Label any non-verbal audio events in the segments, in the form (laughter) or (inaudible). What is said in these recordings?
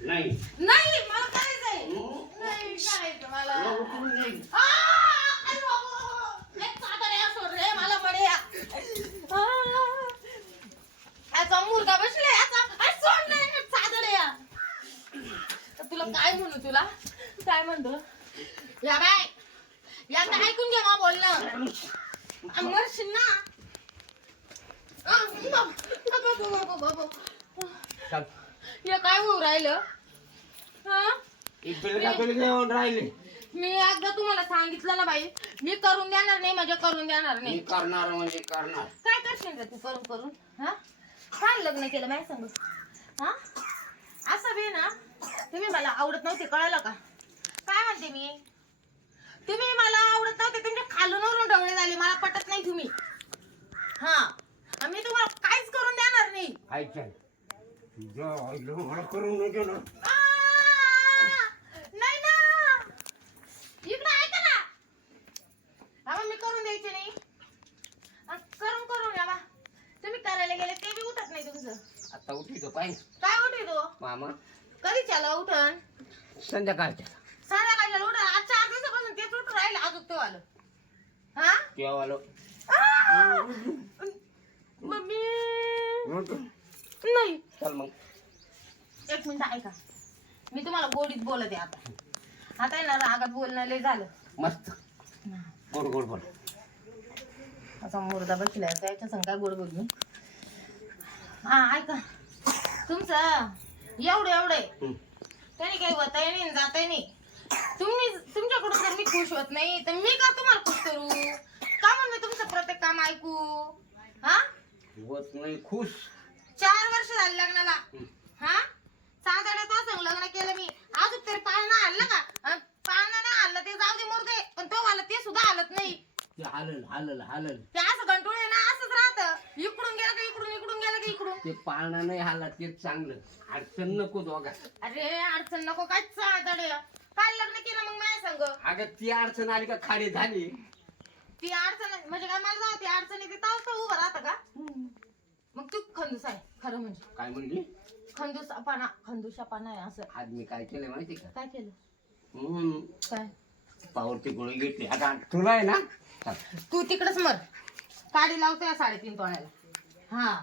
नाही नाही मला करायचंय? नाही करायचं मला. मग उठून जाईल. आ, अरे बाबा, एक चादर सोड रे मला म्हणे. या. आ, याचा मुलगा बसला याचा. सोड नाही एक चादर या. तुला काय म्हणू तुला? काय म्हणतो? या बाय. या तर ऐकून घे मा बोलणं. मरशील ना आ, बाबा, बाबा, बाबा, बाबा. चल. हे काय होऊ राहिलं? हा? राहिले. मी एकदा तुम्हाला सांगितलं ना बाई मी करून देणार नाही म्हणजे करून देणार मी नाही करणार म्हणजे करणार. काय करशील रे तू करून करून? हा? काय लग्न केलं माहिती सांगू. हा? असं बी ना तुम्ही मला आवडत नव्हते कळलं का? काय म्हणते मी? तुम्ही मला आवडत नव्हते तुमच्या खालूनवरून डवळे झाले मला पटत नाही तुम्ही हा आणि मी तुम्हाला काहीच करून तुझ्या आईला मला करून नाही गेलं आ! नाही ना. इकडे ऐका ना. मी करून द्यायचे नाही. करून करून तुम्ही करायला गेले ते बी उठत नाही तुमचं. आता पाहिजे काय उठी तो मामा. कधी चला उठण संध्याकाळच्या. संध्याकाळच्या उठण आज चार दिवसापासून तेच उठून राहिले आज तो आलं. हा? तेव्हा आलो. आ! मम्मी! नाही. चल मग. एक मिनिट ऐका. मी तुम्हाला गोडीत बोलते आता. आता आहे ना रागात बोलणं लय झालं. मस्त. गोड गोड बोल. असा मुर्दा बसलाय त्याच्या संग काय गोड बोलली हा ऐका. तुमचं एवढं एवढं आहे. त्याने काही होताही नाही जाताही नाही. तुम्ही तुमच्याकडून जर मी खुश होत नाही. तर मी का तुम्हाला खुश करू? का म्हणून मी तुमचं प्रत्येक काम ऐकू? हा? होत नाही खुश. चार वर्ष झाले लग्नाला. हं. हा साधारण तास लग्न केलं मी. अजून तरी पाळणा हल्लं का? पाळणा नाही हल्लं ते जाऊ दे मुर्दे पण तो वाला ते सुद्धा हलत नाही. ते हालल हालल हालल. ते असं गंटूळ आहे ना असंच राहतं. इकडून गेलं का इकडून इकडून गेलं का इकडून? ते पाळणा नाही हाला तेच चांगलं. अडचण नको दोघा अरे अडचण नको काय चादडे काय लग्न केलं मग माझ्या संग? अगं ती अडचण आली का खाडी झाली? ती अडचण म्हणजे काय मला जाऊ ती अडचण येते तर उभं राहतं का? मग तू खंदूस आहे खरं म्हणजे. काय म्हणली? खंदूसपणा खंदूषापणा आहे असं. आज मी काय केलं माहिती का? काय केलं? हम्म, काय? पावरची गोळी घेतली. आता तुला आहे ना? चल. तू तिकडच मर. काडी लावते या साडेतीन तोळ्याला हा.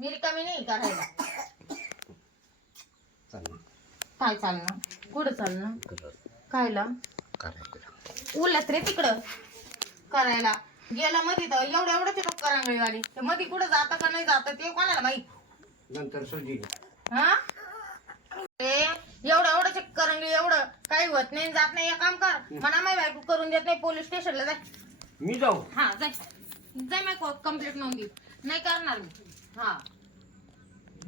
मी रिकामी नाही करायला. चल ना. काय चालणं कुठं चालणं कायला करायचं. उलट रे तिकडं. करायला. गेला मध्ये तर एवढं एवढं ते करांगळीवाली. ते मध्ये कुठं जातं का नाही जातं ते कोणाला माहीत? नंतर सुजी हा? ते एवढं एवढं ते करंगळी एवढं काही होत नाही जात नाही एक काम कर. म्हणा माही बायको करून देत नाही पोलीस स्टेशनला जाय. मी जाऊ. हा जाय. जाय माय कंप्लेंट नोंदी. नाही करणार मी. हा.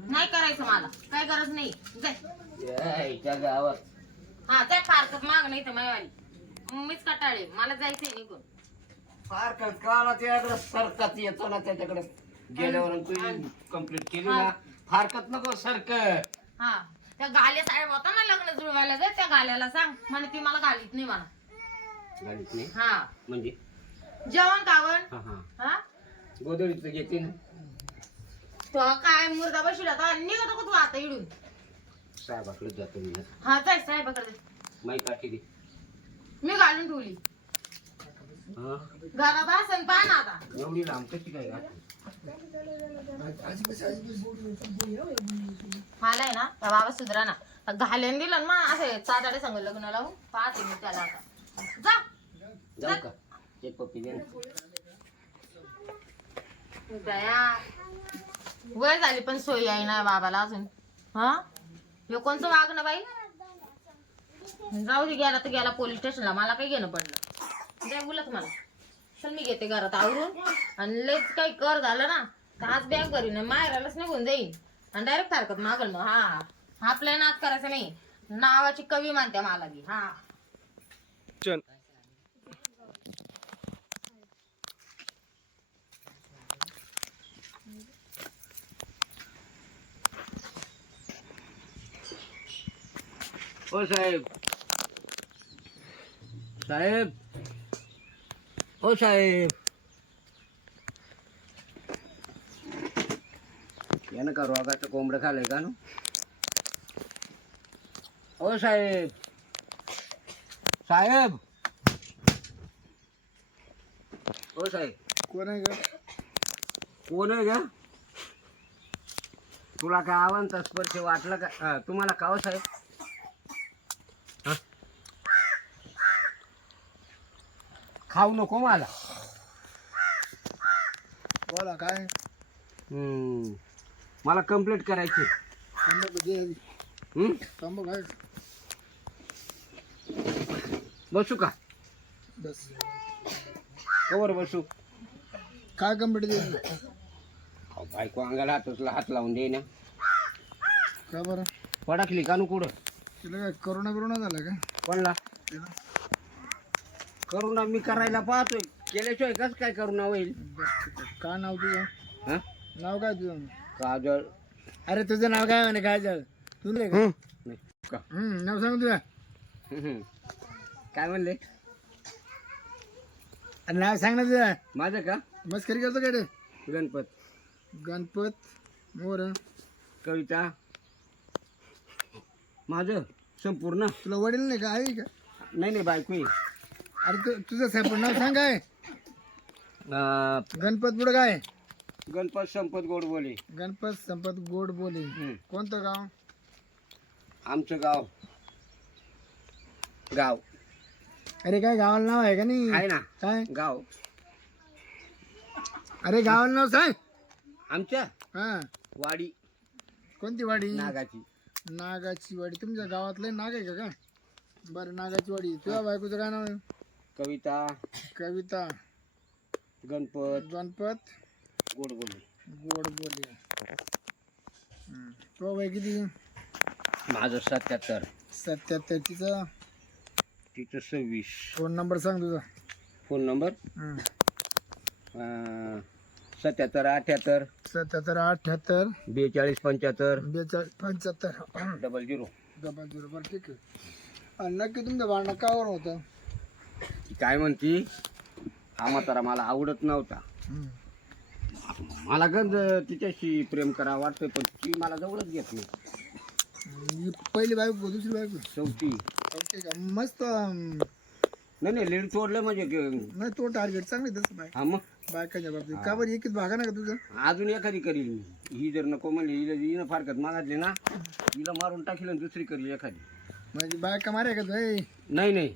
नाही करायचं मला. काय गरज नाही. जाय. यायच्या गावात. हा जाय पार्कत माग नाही तर मायवाली मीच कटाळे. मला जायचंय निघून फारकत काला ते ऍड्रेस सरकत येतो ना त्याच्याकडे. गेल्यावर तू कंप्लीट केली ना. फारकत नको सरक हा त्या गाल्या साहेब होता ना लग्न जुळवायला जाय त्या गाल्याला सांग. म्हणे ती मला गालीत नाही म्हणा. गाडीत नाही? हा. म्हणजे? जेवण कावण हा हा. हा? घेते ना. तो काय मुर्दा बशील आता निघतो का तू आता इडून? साहेबाकडे जातो मी हा जाय साहेबाकडे. माई काठी दे. मी घालून ठेवली. हा? घरात असन पहा ना आता. एवढी लांब कशी काय गाठी मला आहे ना बाबा सुधरा ना घाल्यान दिलं ना असे चादाडे संग लग्न लावून पाहते मी त्याला आता. जा. जाऊ का? एक पप्पी दे ना. दया. वय झाली पण सोयी आहे ना बाबाला अजून. हा? हे कोणचं वागणं बाई? जाऊ दे गेला तर गेला पोलीस स्टेशनला. मला काही घेणं पडलं. द्या बोलत मला चल मी घेते घरात आवरून. आणि लयच काही कर झालं ना तर आज बॅग घरी नाही माहेरालाच निघून जाईन. आणि डायरेक्ट हरकत मागल मग हा आपल्या नाद करायचं नाही. नावाची कवी मानते मला बी हा. ओ साहेब. साहेब. ओ साहेब. या त्यानं का रोगाचं कोंबडं खाल्लंय का ना? ओ साहेब. साहेब. ओ साहेब. कोण आहे का कोण आहे का तुला काय आव्हानचा स्पर्श वाटला का? हा, तुम्हाला का हो साहेब? खाऊ नको मला. बोला काय? हम्म. मला कंप्लीट करायची दे. हम्म? बसू का? बस. कवर बसू. काय कंप्लीट दे अहो, बायको अंगाला हातच हात लावून दे ना. का बरं? पडाकली का नु कुठं? तिला काय करोना बिरोना झाला का? कोणला? तिला? करुणा मी करायला पाहतोय. केल्याशिवाय कस काय करुणा होईल. काय नाव तुझं? हा? नाव काय तुझं? काजळ अरे तुझं नाव काय म्हणे काय झालं तू नाही का नाही का? हम्म, नाव सांग हम्म. काय म्हणले? अरे नाव सांग ना तुझं. माझं का? मस्करी करतो काय रे? गणपत. गणपत मोर. कविता. माझं संपूर्ण. तुला वडील नाही का? आहे का? नाही नाही बायको आहे. अरे तू तुझं साहेब नाव सांग काय? अं, गणपत पुढं काय गणपत संपत गोड बोले गणपत संपत गोड बोले हम्म. कोणतं गाव? आमचं गाव. गाव. अरे काय गावाला नाव आहे का नाही? आहे ना. काय? गाव. अरे गावाला नाव सांग. आमच्या? हा. वाडी. कोणती वाडी? नागाची. नागाची वाडी. तुमच्या गावातलं नाग आहे का काय बरं नागाची वाडी. तुझ्या बायकोचं काय नाव आहे? कविता कविता गणपत गणपत गोड बोले गोड बोले हम्म. तो बाई किती? माझं सत्याहत्तर. सत्याहत्तर तिचा तिचं सव्वीस. फोन नंबर सांग तुझा. Phone number? हम्म. सत्याहत्तर अठ्याहत्तर. सत्याहत्तर अठ्याहत्तर. बेचाळीस पंच्याहत्तर. बेचाळीस पंच्याहत्तर. Double zero. Double zero. बरं ठीक आहे. आणि नक्की तुमचं भांडण कावर होतं? ती काय म्हणती? हा म्हातारा मला आवडत नव्हता. मला गंज तिच्याशी प्रेम करा वाटतंय पण ती मला जवळच घेत नाही. ही पहिली बायको दुसरी बायको? शेवटी. ओके का? मस्त अं, नाही नाही लीड सोडलं म्हणजे ग- नाही तो टार्गेट चांगली तसं बाय. हा मग? बायकाच्या बाबतीत. का बरं एकच भागा ना का तुझं? अजून एखादी करील मी. ही जर नको म्हणली हिला हिनं फारकत मागितली ना हिला मारून टाकील आणि दुसरी करील एखादी. म्हणजे बायका मारे का तू? ए, नाही नाही.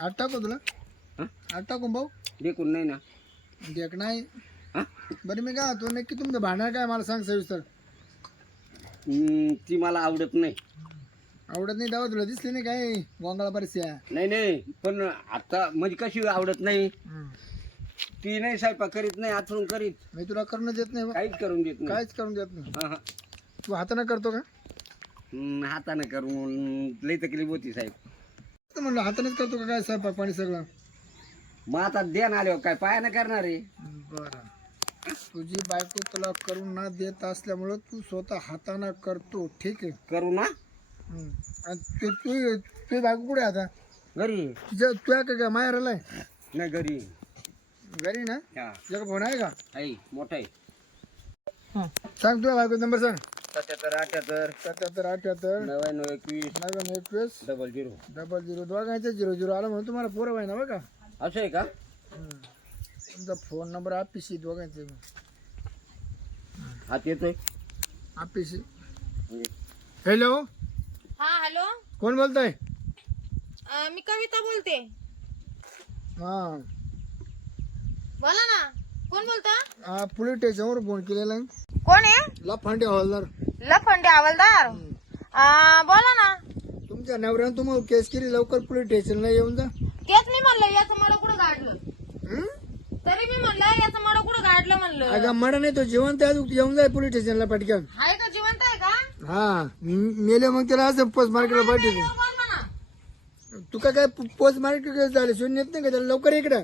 आठ टाकू तुला? हं? आठ टाकू भाऊ? देखून नाही ना. देख नाही. हा? बरं मी काय तो नक्की तुमचं भांडण काय मला सांग सविस्तर. हम्म, ती मला आवडत नाही. आवडत नाही दावा तुला दिसली नाही काय? गोंगाळा बरस्या नाही नाही पण आता म्हणजे कशी आवडत नाही? ती नाही स्वयंपाक करीत नाही आथरून करीत. मी तुला करून देत नाही बा. काहीच करून देत नाही. काहीच करून देत नाही. हा, हा. तू हाताने करतो का? हम्म, हातानं करून लई तकलीफ होती साहेब. म्हणलं हातानेच करतो का काय स्वयंपाक पाणी सगळं? मग आता ध्यान आल्यावर काय पायानं करणार आहे. बरं. तुझी बायको तुला करून न देत असल्यामुळं तू स्वतः हाताने करतो ठीक आहे? करू ना? हम्म. आणि ते तू तुझी बायको कुठे आहे आता? घरी. तुझ्या तुझ्या का काय माहेर आलाय नाही घरी. घरी ना? हा. तुझ्या फोन आहे का? आई मोठा आहे. सांग तुझ्या बायको नंबर सांग. सत्याहत्तर अठ्याहत्तर सत्याहत्तर अठ्याहत्तर नव्याण्णव एकवीस नव्याण्णव एकवीस डबल झिरो. डबल झिरो दोघांचं झिरो झिरो. आलं म्हणून तुम्हाला पोरं आहे ना बघा असं आहे का? तुमचा फोन नंबर आपिशी दोघांचे. हात येतोय? आपिशी. म्हणजे हॅलो हा हॅलो? कोण बोलताय? मी कविता बोलते. हा. बोला ना. कोण बोलता? हा पोलीस स्टेशनवर फोन केलेला आहे. कोण आहे? लफांडे हवालदार. लखंडे हवालदार? आ, बोला ना. तुमच्या नवऱ्यानं तुम्हाला केस केली लवकर पोलीस स्टेशनला येऊन जा. तेच मी म्हणलं याचं मड कुठं गाडलं? हं? तरी मी म्हणलं याचं मड कुठं गाडलं म्हणलं? अगं मडा नाही तो जिवंत आहे तू येऊन जाय पोलीस स्टेशनला पटकन. आहे का जिवंत आहे का? हा म- मेले मग त्याला असं पोस्ट मार्केटला पाठवतो. कोण म्हणा तू काय काय पोस्ट मार्केट झाले शून्य येत नाही का त्याला? लवकर इकडं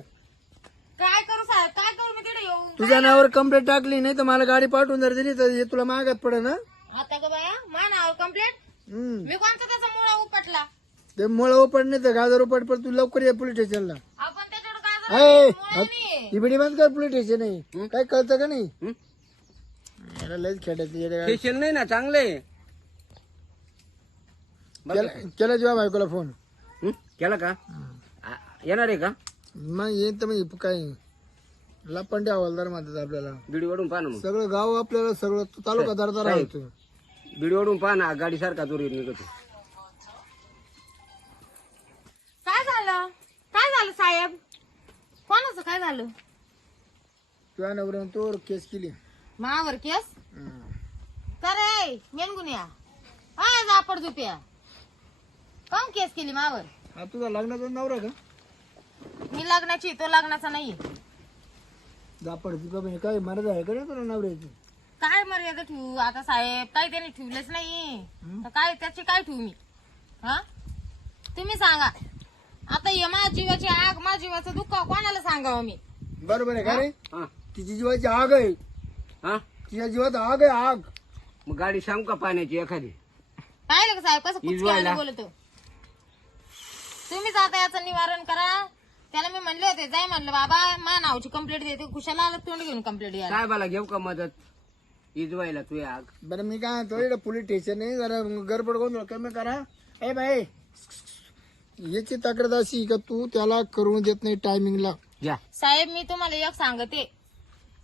काय करू साहेब काय करू मी तिथे येऊन तुझ्या नावावर कंप्लेंट टाकली नाही तर मला गाडी पाठवून जर दिली तर हे तुला मागात पडेल ना आता का बाया मा नाव कम्प्लेट हम्म. मी कोणता त्याचा मुळा उपटला? ते मुळे उपट नाही तर गाजर उपट पण तू लवकर ये पोलीस स्टेशनला आपण त्याच्याकडे काय ए, मुळा नाही. ही बिडी बंद कर पोलीस स्टेशन आहे काय कळतं का नाही? हं? याला लयच खेळायचं येडे गाड. फेशियल नाही ना चांगले केला केला जेव्हा बायकोला फोन केला का? आ, येणार आहे का? मग येईन तर मग काय? लापंडे हवालदार म्हणतात आपल्याला. बिडी ओढून पाहा ना मग. सगळं गाव आपल्याला सगळं तालुका दरदार साहेब. होतो. बिडी ओढून पाहा ना गाडी सारखा जोरी निघतो. काय झालं? काय झालं साहेब? कोणाचं काय झालं? तुझ्या नवऱ्यानं तोर केस केली. मावर केस? हम्म. करे मेनगुन्या. हाय जापड झुप्या. काऊन केस केली मावर? हा तुझा लग्नाचा नवरा का? मी लग्नाची तो लग्नाचा नाही जापड तुझा म्हणजे काय मर्यादा आहे का रे तुला नवऱ्याची? काय मर्यादा ठेवू? आता साहेब काही त्याने ठेवलंच नाही. तर काय त्याची काय ठेवू मी? हा? तुम्ही सांगा. आता ये माझ्या जीवाची आग माझ्या जीवाचं दुःख कोणाला सांगावं मी? बरोबर आहे का रे? हा. तिची जीवाची आग आहे. हा? तिच्या जीवात आग आहे आग. मग गाडी सांग का पाण्याची एखादी? पाहिलं का साहेब कसं बोलतो? तुम्हीच आता याचं निवारण करा. म्हणले होते जाय म्हणलं बाबा मा नावची कंप्लेंट देते कुशाला आलं तोंड घेऊन कंप्लेंट यायला. साहेबाला घेऊ का मदत? इजवायला तू आग बरं मी काय म्हणतो इकडे पोलीस स्टेशन आहे जरा गडबड करून कमी करा. ए बाई याची तक्रार अशी का तू? त्याला करून देत नाही टायमिंगला घ्या. साहेब मी तुम्हाला एक सांगते.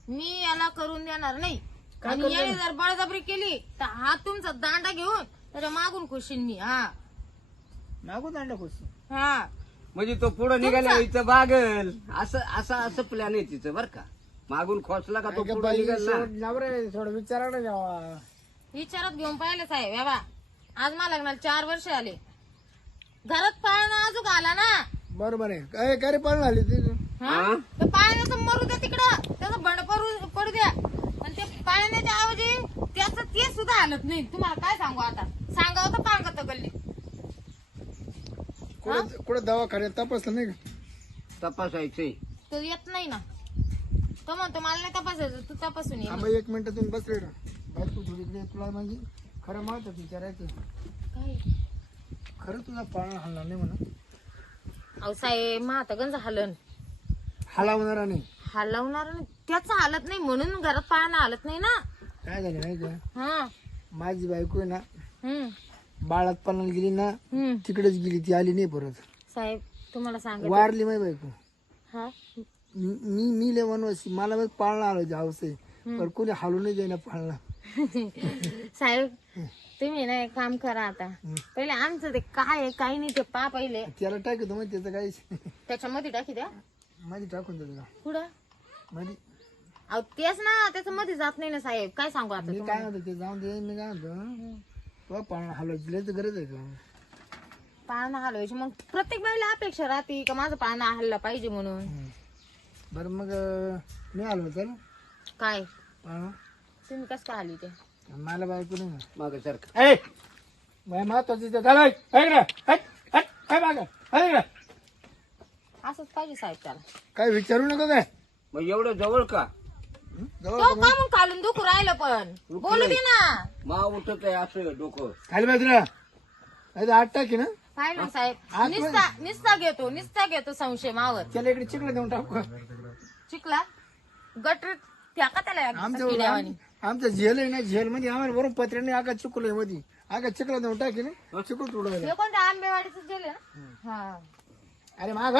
मी याला करून देणार नाही. आणि याने जर बळजबरी केली तर हा तुमचा दांडा घेऊन त्याच्या मागून खुशीन मी हा. मागू दांडा खुश हा. म्हणजे तो पुढे निघाला इथं बागल. असं असं असं प्लॅन आहे तिचं बर का? मागून खोसला का तो पुढे निघाल? ना नवरा थोडं विचारा ना विचारात घेऊन पाहिलं साहेब बाबा आज मला लग्नाला चार वर्ष आले. घरात पाळणं अजून आला ना? बरोबर आहे. काय काय रे पण आली ती. हा? हा? तर पाळण्याचं मरू द्या तिकडं. त्याचं बंड पडू पडू द्या. आणि ते पाळण्याच्या ऐवजी त्याचं ते सुद्धा हालत नाही. तुम्हाला काय सांगू आता? सांगावं तर पांगत गल्ली. कुठं कुठं दवाखान्यात तपासलं नाही का? तपासायचंय. तो येत नाही ना. तो म्हणतो मला नाही तपासायचं तू तपासून ये आम्ही एक मिनिट तुम्ही बसले ना. बायको थोडी इकडे ये. तुला म्हणजे खरं महत्वाचं विचारायचं काय? खरं तुझा पाळणा हलणार नाही म्हणा. अहो साहेब मग आता गंज हलन. हलावणारा नाही. हलवणार नाही. त्याचं हालत नाही म्हणून घरात पाळणं हालत नाही ना. काय झालं नाही का? हा. माझी बायको आहे ना हम्म. बाळात पाळण्याला गेली ना हम्म. तिकडेच गेली ती आली नाही परत. साहेब तुम्हाला सांगत. वारली माझी बायको. हा? मी मी मी लय वनवासी मला मग पाळणा आलो हाऊस आहे. पण कोणी हालू नाही जाईना पाळणा. (laughs) साहेब तुम्ही ना एक काम करा आता. पहिले आमचं ते काय आहे काही नाही ते पा पहिले. त्याला टाकतो मग त्याचं काही त्याच्यामध्ये टाकी द्या. माझी टाकून देतो का? पुढं माझी अहो तेच ना त्याच्या मध्ये जात नाही ना साहेब. काय सांगू आता मी? काय म्हणतो ते जाऊन दे मी काय म्हणतो तो पाळणा हलवायची गरज आहे का? पाळणा हलवायची. मग प्रत्येक बाईला अपेक्षा राहते का माझं पाळणा हल्ला पाहिजे म्हणून? बरं मग अं, मी आलो चल काय? पाळणा तुम्ही कसं काय आली ते मला बायको नाही ना. माग सर ए! माझ्या महत्वाचं ते झालं ऐक मागं, ऐक ना. असंच पाहिजे साहेब त्याला. काय विचारू नका काय? मग एवढं जवळ का? तो का मग? खालून दुखू राहिलं पण. बोलू दे ना. मा उठत आहे असं डोकं. खाली नाही तर आठ टाकी ना. पाहिलं साहेब. निस्ता निस्ता घेतो निस्ता घेतो संशय मावर. त्याला इकडे चिकला देऊन टाकू चिकला गटर त्याका त्याला आमच्या किड्यावानी. आमच्या झेल आहे ना झेल मध्ये आम्हाला वरून पत्र्याने आगा चिकल आहे मध्ये आगा चिकला देऊन टाकी ना चिकल तुडवायला. हे कोणत्या आंबेवाडीच गेले ना? हा. अरे माग.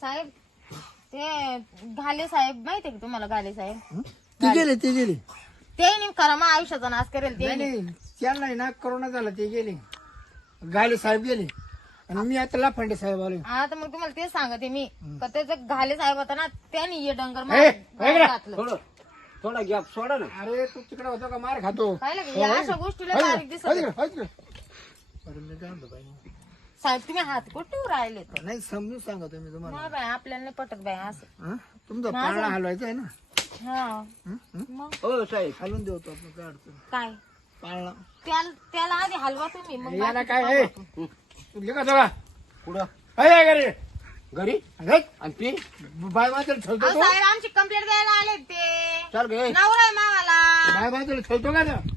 साहेब ते घाले साहेब माहितीये का तुम्हाला घाले साहेब? हं? ती गेली ती गेली. ते नाही खरं मग आयुष्याचा नाश करेल ते. नाही त्यांना आहे ना करोना झाला ते गेले. गाले साहेब गेले. आणि मी आता लाफांडे साहेब आलो आता मग तुम्हाला तेच सांगते मी. का त्याचं घाले साहेब होता ना त्याने हे डंगर ए, मारून ऐक ना. घातलं. थोडं थोडा गॅप सोडा ना. अरे तू तिकडे होतो का? मार खातो. पाहिलं का? या अशा गोष्टीला बारीक दिसत साहेब तुम्ही हात कुठे राहिले तर. नाही समजून सांगतो मी तुम्हाला. बाय आपल्याला नाही पटत बाय असं. हं? तुमचा पाळणा हलवायचा आहे ना? हा. हं? हं? मग? हो साहेब. हलवून देतो आपण काय अडचण काय? पाळणा. त्याला त्याला आधी हलवा तुम्ही मग याला बाकीचं काय पाहू आहे? आपण. तू लिखा सगळा कुठं? अरे घरी. घरी? अरे, आणि ती? बाय मात्र ठेवतो अहो, तो. साहेब आमची कंप्लेंट द्यायला आले ते. चल गे. नवरा आहे मावाला. बाय ठेवतो का तो?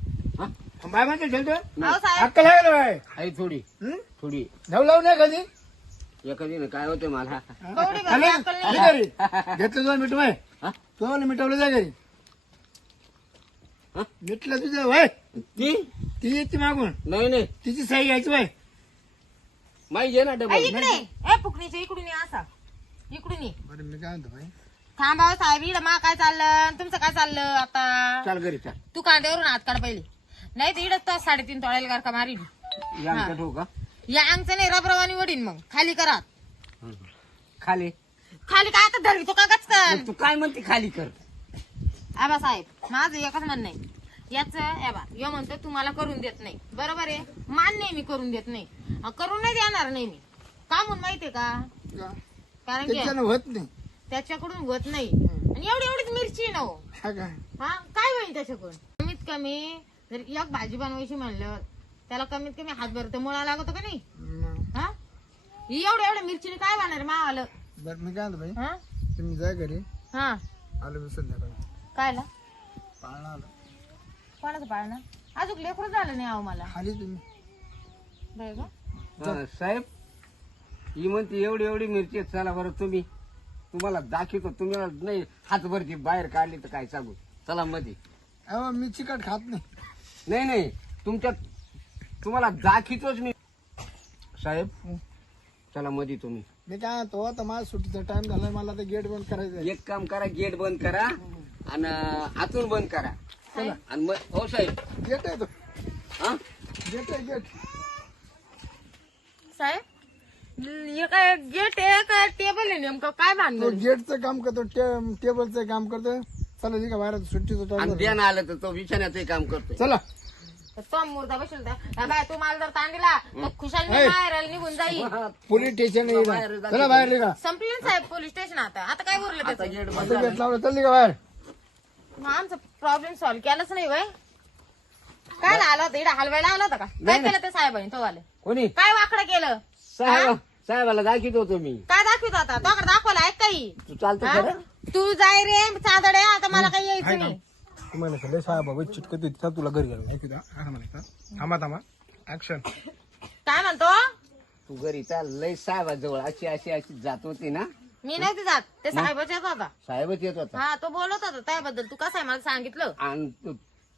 बाय मात्र ठेवतो अहो साहेब. अक्कल आहे का बाय थोडी. हं? थोडी. लावू नाही कधी? एखादी काय होते मला? कवडी घरी हॅलो अक्कल नाही. घरी. घेतलं तुला मिठवाय हा? तुम्हाला मिटवलं जा घरी. हं? मिटलं तुझं वय ती? ती येते मागून. नाही नाही. तिची सही घ्यायची वय माही घे ना ए, डबल इकडे. ए फुकणीच्या इकडून ये असा. इकडून ये. बरं मी काय म्हणतो भाई थांबाव साहेब. इकडं मा काय चाललं? तुमचं काय चाललं आता? चाल घरी चाल. तू कांद्यावरून हात काढ पहिले. नाही तर तास साडेतीन तोळ्याला गारका मारीन. या आमच्या ठेवू का? या अंगचं नाही रबरवानी वडीन मग. खाली करा. खाली. खाली काय आता धरली तो का गचकन मग तू काय म्हणते खाली कर. आबा साहेब माझं एकच म्हणणं आहे. याच बा यो म्हणतो तुम्हाला करून देत नाही. बरोबर आहे? मान नाही मी करून देत नाही. अं, करून नाही देणार नाही मी. का म्हणून माहितीये का? कारण की त्याच्यानं होत नाही. त्याच्याकडून होत नाही. आणि एवढी एवढीच मिरची आहे ना हो. हा काय हा काय होईल त्याच्याकडून? कमीत कमी जर एक भाजी बनवायची म्हणल्यावर त्याला कमीत कमी हातभर तर मुळा लागतो का नाही? मग. हा? एवढ्या एवढ्या मिरचीने काय बनणार मावालं? बरं मी काय म्हणतो भाई हा? तुम्ही जा घरी. हा. आलो मी संध्याकाळी. कायला? पाळणा आलो. कोणाचं पाळणं? अजून लेकरू झालं नाही अहो मला. खाली तुम्ही. हं, साहेब ही म्हणते एवढी एवढी मिरची आहे. चला बरं तुम्ही. तुम्हाला दाखवतो तुम्हाला नाही हातभरची बाहेर काढली तर काय सांगू? चला मध्ये अहो मी चिकट खात नाही. नाही नाही. तुमच्या तुम्हाला दाखवतोच मी साहेब चला मध्ये तुम्ही. मी काय म्हणतो आता माझा सुट्टीचा टाइम झालाय मला तर गेट बंद करायचं. एक काम करा गेट बंद करा आणि आतून बंद करा. आणि मग हो साहेब. गेट आहे तो. हा? गेट आहे गेट साहेब हे काय गेट आहे काय टेबल आहे नेमकं? काय तो बांधलं गेटचं काम करतो टे- टेबलचं काम करतो. चला आहे बाहेर सुट्टीचं आणि टाइम द्यान आलं तर तो बिछाण्याचंही काम करतोय. चला. तो मुर्दा बसेल तर बाय तू मला जर ताण दिला तर खुशाल मी बाहेर निघून जाईल. Police station. चला बाहेर निघा. संपली ना साहेब पोलीस स्टेशन आता. आता काय उरलं आता त्याचं? गेट बंद आता गेट लावलं चल निघा बाहेर. मग आमचा प्रॉब्लेम सॉल्व्ह केलाच नाही वय. काय आलं होतं? इकडे हलवायला आलं होतं का? काय केलं ते साहेबांनी तो वाले? कोणी? काय वाकडं केलं? साहेब साहेबाला दाखवतो तुम्ही. काय दाखवित होता तो दाखवला आहे काही. तू चालतो हा? खरं? तू जाय रे चादडे आता मला काही यायचं नाही. तुम्हाला सगळे साहेब बाबा चिटकत होती तुला घरी घालून ऐकू द्या असं म्हणायचं थांबा थांबा. ऍक्शन काय म्हणतो? तू घरी चाल लय साहेबाजवळ अशी अशी अशी जात होती ना. मी नव्हती जात ते साहेबच येत होता. साहेबच येत होता. हा तो बोलत होता त्याबद्दल. तू कसं आहे मला सांगितलं? आणि तू-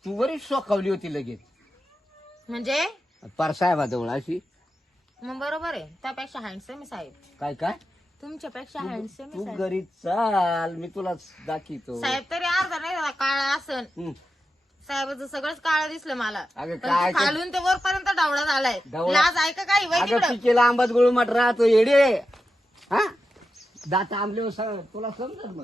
तू बरीच सोकावली होती लगेच. म्हणजे? पार साहेबाजवळ अशी. मग बरोबर आहे. त्यापेक्षा हँडसम आहे साहेब. काय काय? तुमच्यापेक्षा हँडसम तू. घरी चाल मी तुला दाखवतो. साहेब तरी अर्धा नाही झाला काळा असन. हं. साहेबाचं सगळंच काळं दिसलं मला. अगं पण काय तू खालून ते वरपर्यंत डावडा झालाय. ढवळा? लाज ऐका काही? वय अगं तिकडं पिकेला आंबात गोळू मट राहतो येडे. हा? दात आंबले तुला समजत मग?